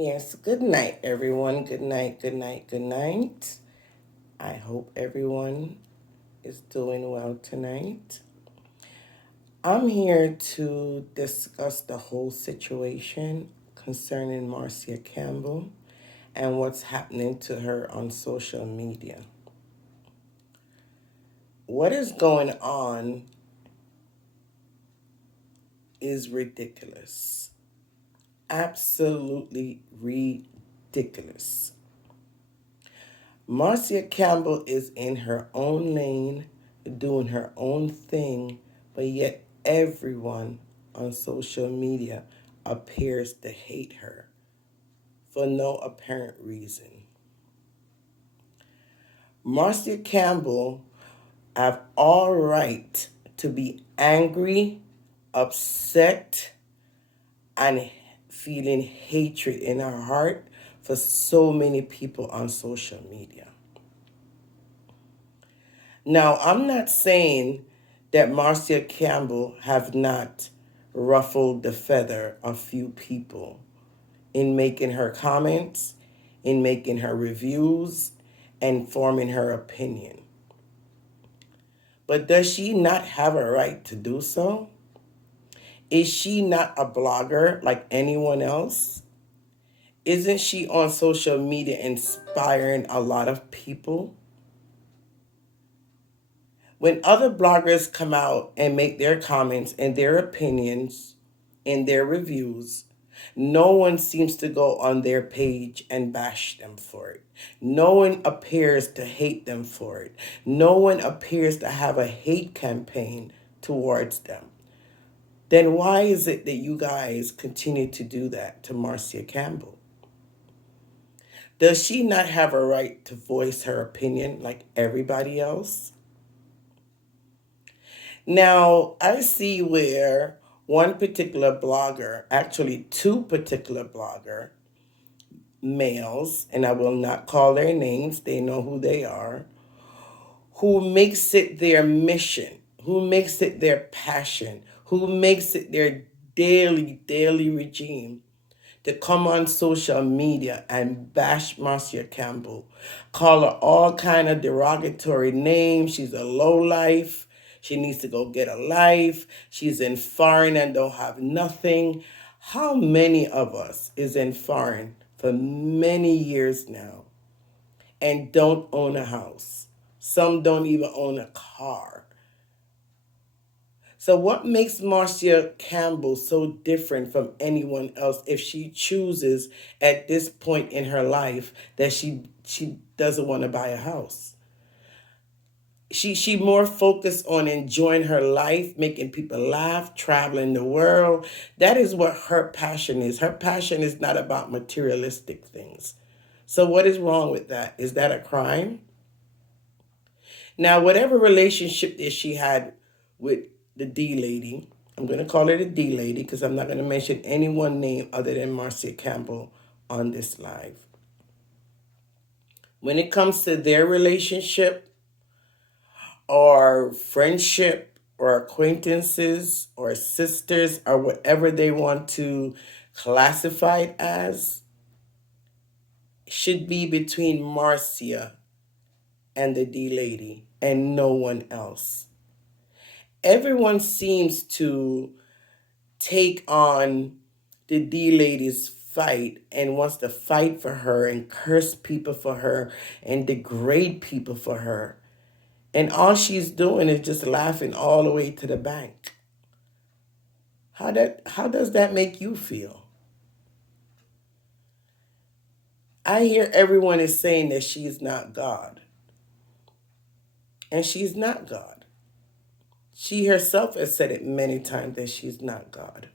Yes, good night, everyone. Good night, good night, good night. I hope everyone is doing well tonight. I'm here to discuss the whole situation concerning Marcia Campbell and what's happening to her on social media. What is going on is ridiculous. Absolutely ridiculous. Marcia Campbell is in her own lane, doing her own thing, but yet everyone on social media appears to hate her for no apparent reason. Marcia Campbell have all right to be angry, upset, and feeling hatred in her heart for so many people on social media. Now, I'm not saying that Marcia Campbell have not ruffled the feather of few people in making her comments, in making her reviews, and forming her opinion. But does she not have a right to do so? Is she not a blogger like anyone else? Isn't she on social media inspiring a lot of people? When other bloggers come out and make their comments and their opinions and their reviews, no one seems to go on their page and bash them for it. No one appears to hate them for it. No one appears to have a hate campaign towards them. Then why is it that you guys continue to do that to Marcia Campbell? Does she not have a right to voice her opinion like everybody else? Now, I see where one particular blogger, actually two particular blogger, males, and I will not call their names, they know who they are, who makes it their mission, who makes it their passion, who makes it their daily regime to come on social media and bash Marcia Campbell, call her all kind of derogatory names. She's a lowlife. She needs to go get a life. She's in foreign and don't have nothing. How many of us is in foreign for many years now and don't own a house? Some don't even own a car. So what makes Marcia Campbell so different from anyone else if she chooses at this point in her life that she doesn't want to buy a house? She more focused on enjoying her life, making people laugh, traveling the world. That is what her passion is. Her passion is not about materialistic things. So what is wrong with that? Is that a crime? Now, whatever relationship that she had with the D lady, I'm going to call her the D lady because I'm not going to mention any one name other than Marcia Campbell on this live. When it comes to their relationship or friendship or acquaintances or sisters or whatever they want to classify it as, should be between Marcia and the D lady and no one else. Everyone seems to take on the D lady's fight and wants to fight for her and curse people for her and degrade people for her. And all she's doing is just laughing all the way to the bank. How does that make you feel? I hear everyone is saying that she's not God. And she's not God. She herself has said it many times that she's not God.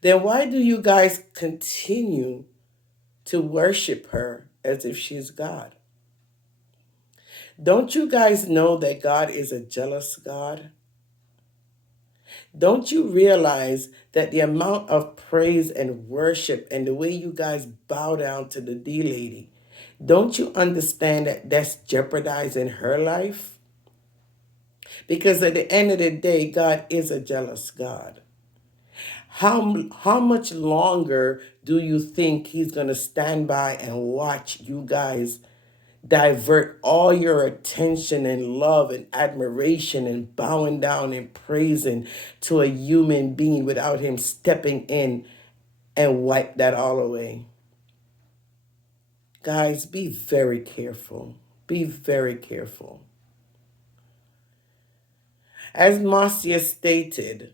Then why do you guys continue to worship her as if she's God? Don't you guys know that God is a jealous God? Don't you realize that the amount of praise and worship and the way you guys bow down to the D lady, don't you understand that that's jeopardizing her life? Because at the end of the day, God is a jealous God. How much longer do you think he's going to stand by and watch you guys divert all your attention and love and admiration and bowing down and praising to a human being without him stepping in and wipe that all away? Guys, be very careful. Be very careful. As Marcia stated,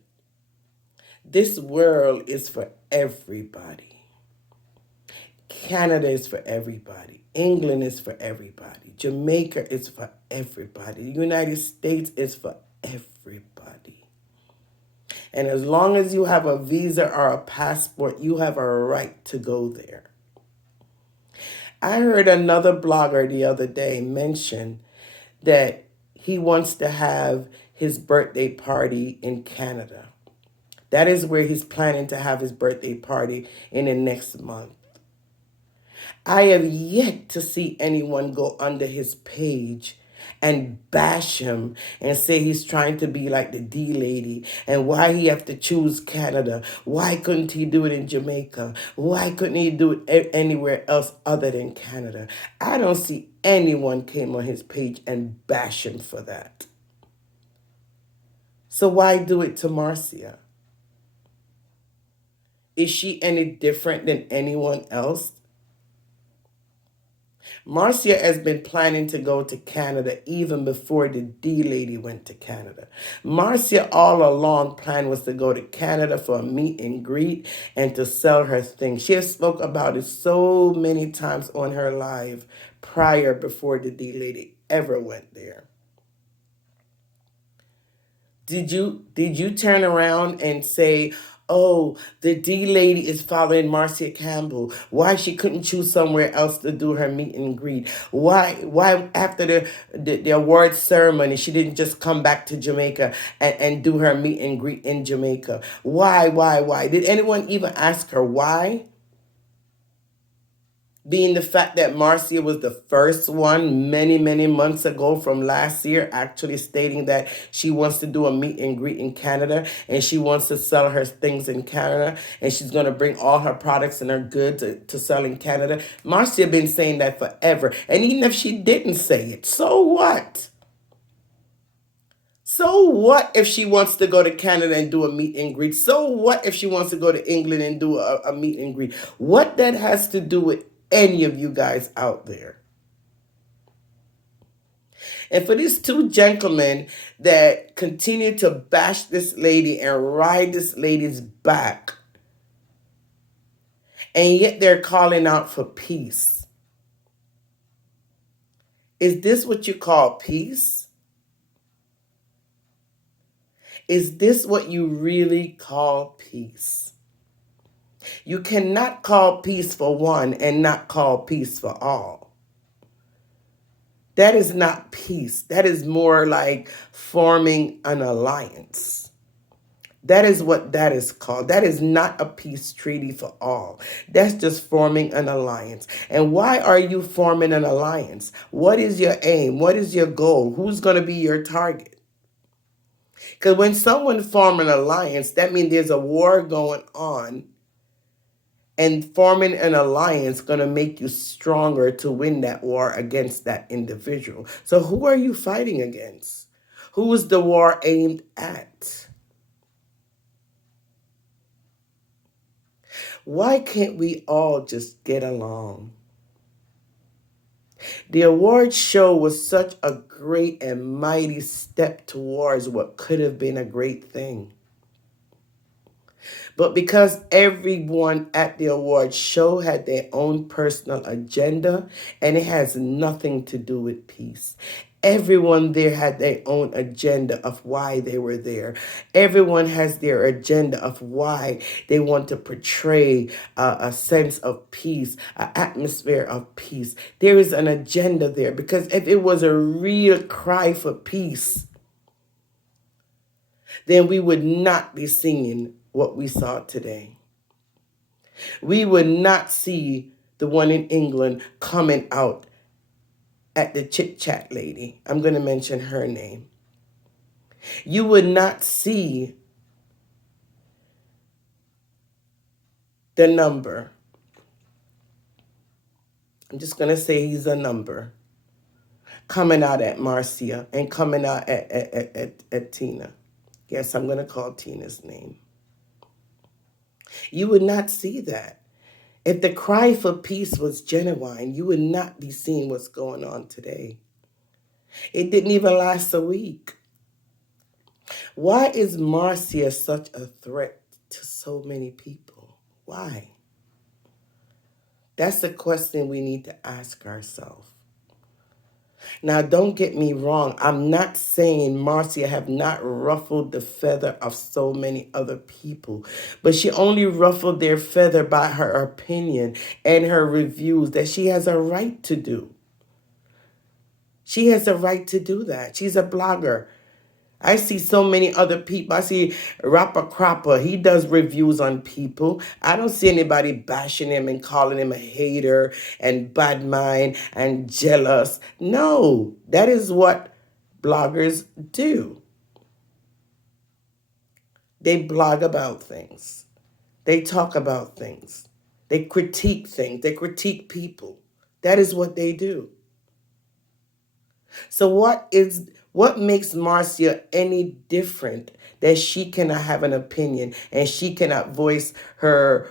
this world is for everybody. Canada is for everybody. England is for everybody. Jamaica is for everybody. The United States is for everybody. And as long as you have a visa or a passport, you have a right to go there. I heard another blogger the other day mention that he wants to have his birthday party in Canada. That is where he's planning to have his birthday party in the next month. I have yet to see anyone go under his page and bash him and say he's trying to be like the D lady and why he have to choose Canada. Why couldn't he do it in Jamaica? Why couldn't he do it anywhere else other than Canada? I don't see anyone came on his page and bash him for that. So why do it to Marcia? Is she any different than anyone else? Marcia has been planning to go to Canada even before the D lady went to Canada. Marcia all along plan was to go to Canada for a meet and greet and to sell her things. She has spoke about it so many times on her live prior before the D lady ever went there. Did you turn around and say, oh, the D lady is following Marcia Campbell? Why she couldn't choose somewhere else to do her meet and greet? Why after the award ceremony she didn't just come back to Jamaica and do her meet and greet in Jamaica? Why? Did anyone even ask her why? Being the fact that Marcia was the first one many months ago from last year actually stating that she wants to do a meet and greet in Canada and she wants to sell her things in Canada and she's going to bring all her products and her goods to sell in Canada. Marcia been saying that forever. And even if she didn't say it, so what? So what if she wants to go to Canada and do a meet and greet? So what if she wants to go to England and do a meet and greet? What that has to do with any of you guys out there? And for these two gentlemen that continue to bash this lady and ride this lady's back, and yet they're calling out for peace. Is this what you call peace? Is this what you really call peace? You cannot call peace for one and not call peace for all. That is not peace. That is more like forming an alliance. That is what that is called. That is not a peace treaty for all. That's just forming an alliance. And why are you forming an alliance? What is your aim? What is your goal? Who's going to be your target? Because when someone forms an alliance, that means there's a war going on. And forming an alliance going to make you stronger to win that war against that individual. So who are you fighting against? Who is the war aimed at? Why can't we all just get along? The award show was such a great and mighty step towards what could have been a great thing. But because everyone at the award show had their own personal agenda, and it has nothing to do with peace. Everyone there had their own agenda of why they were there. Everyone has their agenda of why they want to portray a sense of peace, an atmosphere of peace. There is an agenda there, because if it was a real cry for peace, then we would not be singing what we saw today. We would not see the one in England coming out at the chit chat lady. I'm going to mention her name. You would not see The number. I'm just going to say he's a number. Coming out at Marcia and coming out at Tina. Yes, I'm going to call Tina's name. You would not see that. If the cry for peace was genuine, you would not be seeing what's going on today. It didn't even last a week. Why is Marcia such a threat to so many people? Why? That's the question we need to ask ourselves. Now, don't get me wrong. I'm not saying Marcia have not ruffled the feather of so many other people, but she only ruffled their feather by her opinion and her reviews that she has a right to do. She has a right to do that. She's a blogger. I see so many other people. I see Rapper Cropper. He does reviews on people. I don't see anybody bashing him and calling him a hater and bad mind and jealous. No, that is what bloggers do. They blog about things. They talk about things. They critique things. They critique people. That is what they do. So what makes Marcia any different that she cannot have an opinion and she cannot voice her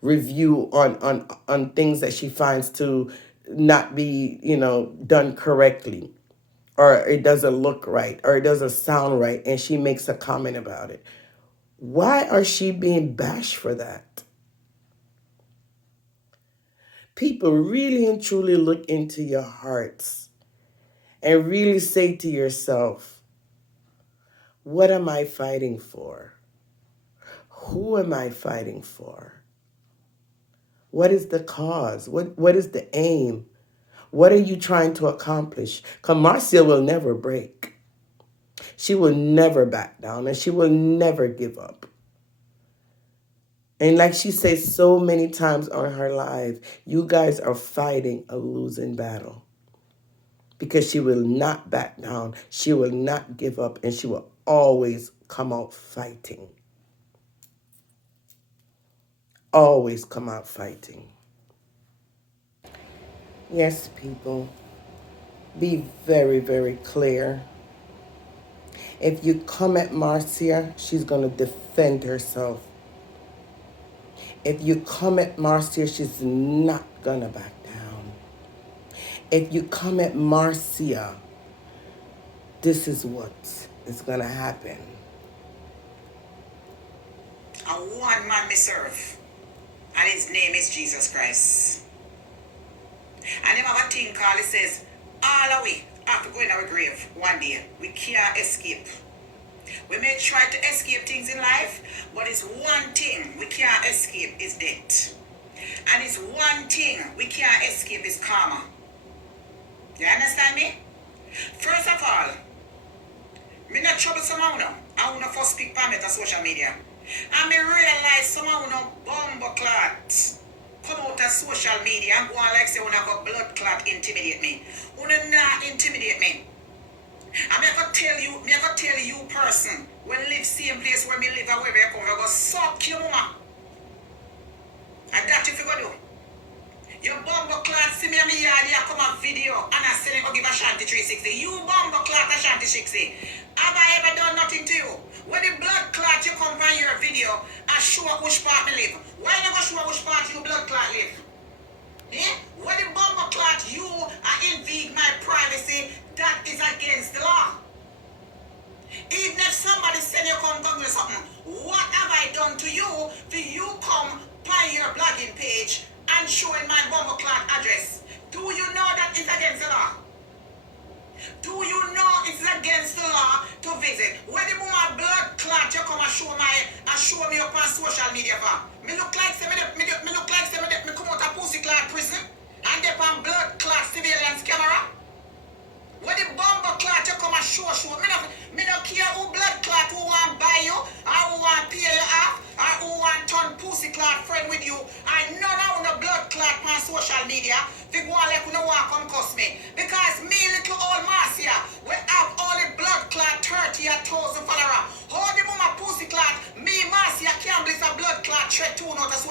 review on things that she finds to not be, done correctly, or it doesn't look right, or it doesn't sound right, and she makes a comment about it? Why are she being bashed for that? People, really and truly look into your hearts and really say to yourself, what am I fighting for? Who am I fighting for? What is the cause? What is the aim? What are you trying to accomplish? Because Marcia will never break. She will never back down, and she will never give up. And like she says so many times on her live, you guys are fighting a losing battle. Because she will not back down, she will not give up, and she will always come out fighting. Always come out fighting. Yes, people, be very, very clear. If you come at Marcia, she's going to defend herself. If you come at Marcia, she's not going to back down. If you come at Marcia, this is what is going to happen. A one man me serve, and his name is Jesus Christ. And him have a thing called, it says, all of we have to go in our grave one day. We can't escape. We may try to escape things in life, but it's one thing we can't escape is death. And it's one thing we can't escape is karma. You understand me? First of all, me not trouble someone now. I wanna first speak on social media. And me realize someone now bomb clot come out of social media and go on like say when I got blood clot intimidate me. Wanna not intimidate me. I never tell you person when live same place where me live and where I come, I go suck your mama. And that if you go do. You bomber clot see me and me yard here come a video and I send it go give Ashanti 360. You bomber clot Ashanti 60. Have I ever done nothing to you? When the blood clot you come from your video and show which part me live. Why never show which part you blood clot live? Yeah? When the bomber clot you invade my privacy, that is against the law. Even if somebody send you come do something, what have I done to you for you come by your blogging page and showing my bomber clot address? Do you know that it's against the law? Do you know it's against the law to visit? When the woman blood clot you come and show me up on social media for? Me look like me come out of pussy clot prison and they on blood clot surveillance camera. When the bomber clot you come and show me no care who blood clot who want buy you or who want pay you off or who want turn pussy clot friend with you. I none of no blood clot on social media fi go on like you no want come cuss me. Because me little old Marcia we have all the blood clot 30,000 followers. How the mama pussy clot me Marcia Campbell is a blood clot threat to out of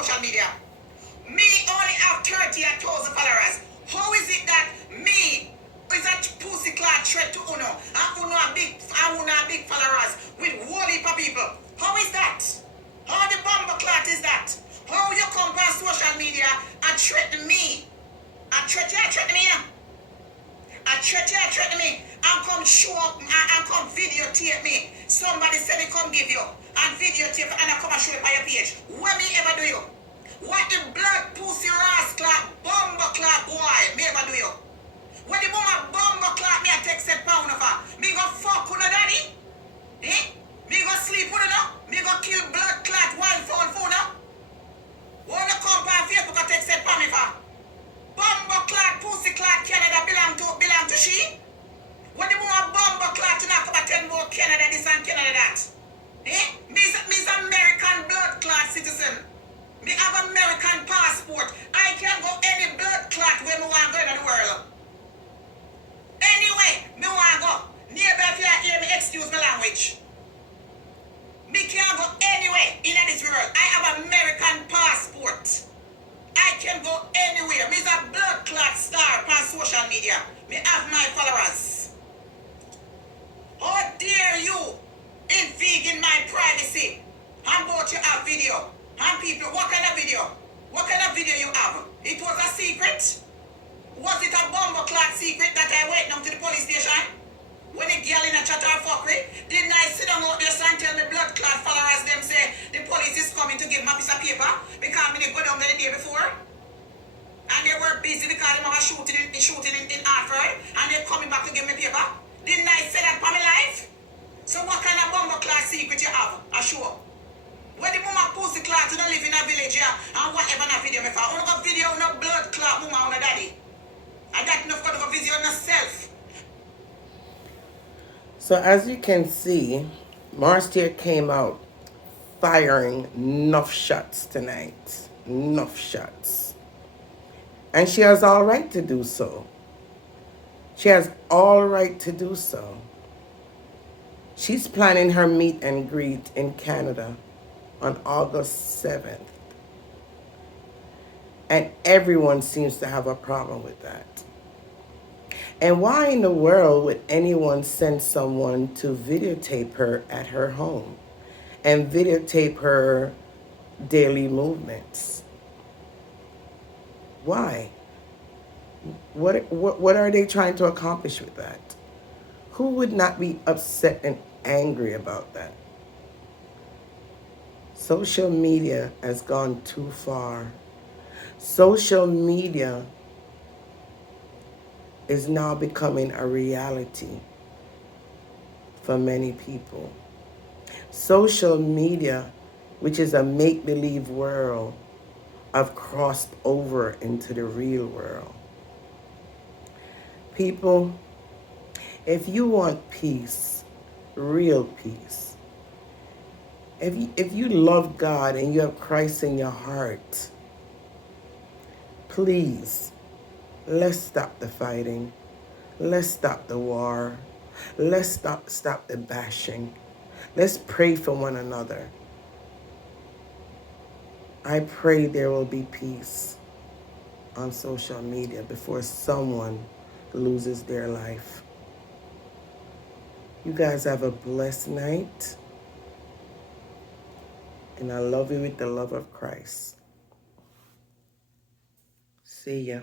threaten me and come show up and come videotape me. Somebody said they come give you and videotape and I come and show it on your page. What me ever do you? What the blood pussy rascal bumbo clock boy me ever do you? When the woman bumbo clock me I take set pound of her. Me go fuck with her daddy? Eh? Me go sleep with her now? Me go kill blood clot wild phone now? Wanna come on Facebook and take set pound of her? Bumbo clot, pussy clot, Canada belong to she? When the woman bumbo clot to knock about 10 more Canada this and Canada that. Eh? Me's American blood clot citizen. Me have American passport. I can go any blood clot where me want to go in the world. Anyway, me want to go. Nearby if you hear me, excuse my language. Me can't go anywhere in this world. I have American passport. I can go anywhere. Me's a blood clot star on social media. Me have my followers. How dare you invade in my privacy? How about you have video? And people, what kind of video? What kind of video you have? It was a secret? Was it a bumbo clot secret that I went down to the police station? When a girl in a chat or fuckery, didn't I sit down out there and tell the blood clot followers them say the police is coming to give me a piece of paper because me didn't go down there the day before? And they were busy because they were shooting in Hartford and they're coming back to give me paper? Didn't I say that for my life? So what kind of bumbo clot secret you have? I sure. When the woman pussy clot to don't live in a village here and whatever na video me for. I don't go video no blood clot woman on a daddy. I got enough to go video on yourself. So as you can see, Marcia came out firing enough shots tonight. Enough shots. And she has all right to do so. She has all right to do so. She's planning her meet and greet in Canada on August 7th. And everyone seems to have a problem with that. And why in the world would anyone send someone to videotape her at her home and videotape her daily movements? Why? What are they trying to accomplish with that? Who would not be upset and angry about that? Social media has gone too far. Social media is now becoming a reality for many people. Social media, which is a make-believe world, have crossed over into the real world. People, if you want peace, real peace, if you love God and you have Christ in your heart, please, let's stop the fighting. Let's stop the war. Let's stop the bashing. Let's pray for one another. I pray there will be peace on social media before someone loses their life. You guys have a blessed night. And I love you with the love of Christ. See ya.